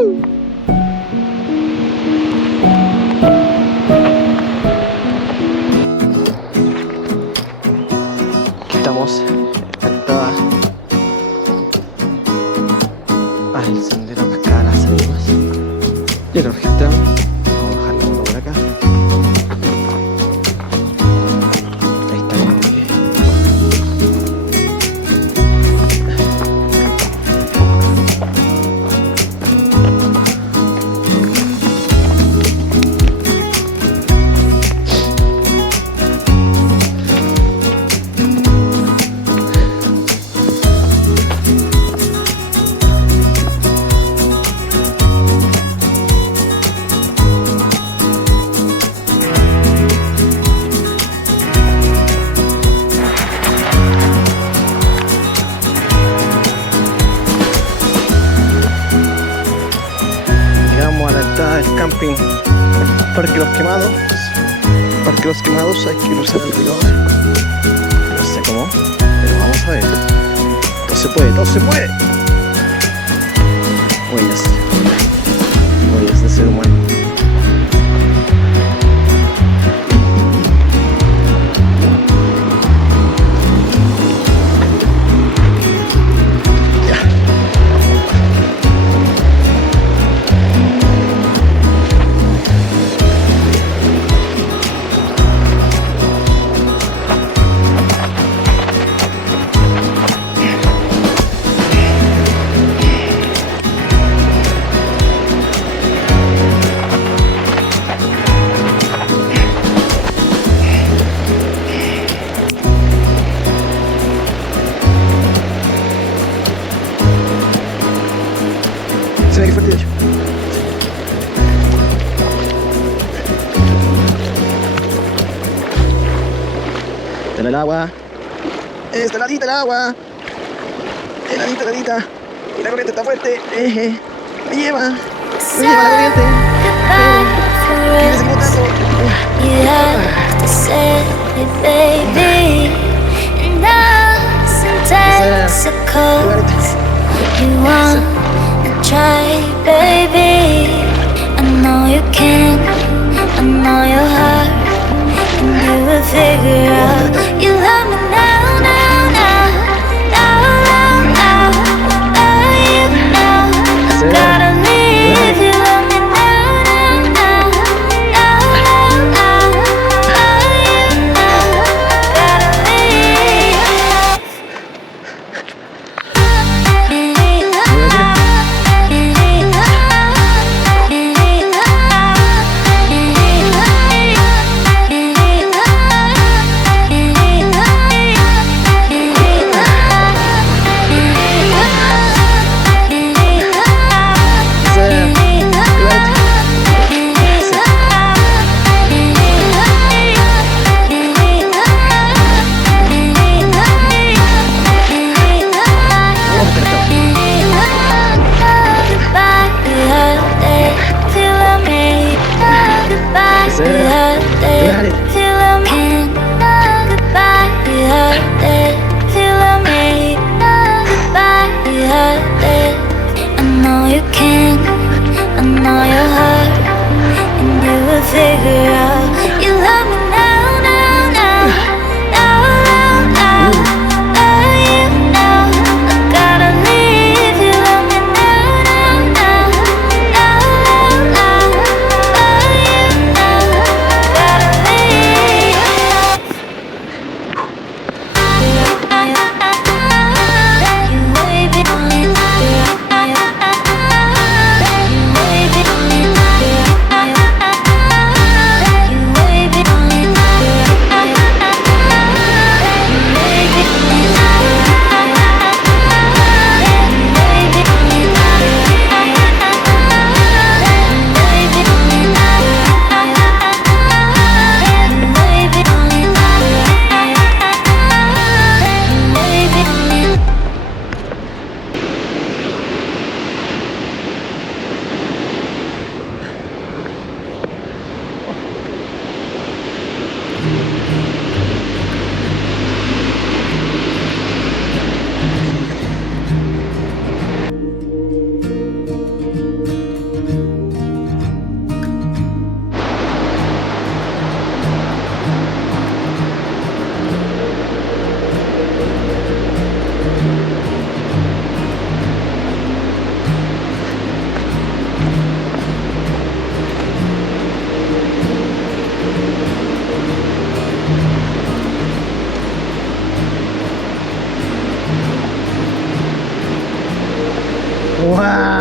Aquí estamos, entrada al sendero Cascada las Ánimas. Ya lo registramos. Vamos a bajar la moto por acá. Ahí está el monte. Llegamos a la entrada del camping Parque Los Quemados. Parque Los Quemados, hay que cruzar el río. No sé cómo, pero vamos a ver. Todo se puede, todo se puede. Huellas de ser humano. Se ve que fuerte de hecho. Está el agua. Está heladita el agua. Heladita, heladita. Y la corriente está fuerte. Me lleva la corriente. Mira ese motazo. Try, baby. I know you can. I know your heart, and you will figure out. You love me now, now, now, now, now, now. Love you now. Gotta leave. You love me now, now, now, now, now, now. Love you now. Gotta leave. Figure out you love me now, now, now, now, now, now. Love you now. I gotta leave. You love me now, now, now, now, now. Love you now. Gotta leave. ¡Wow!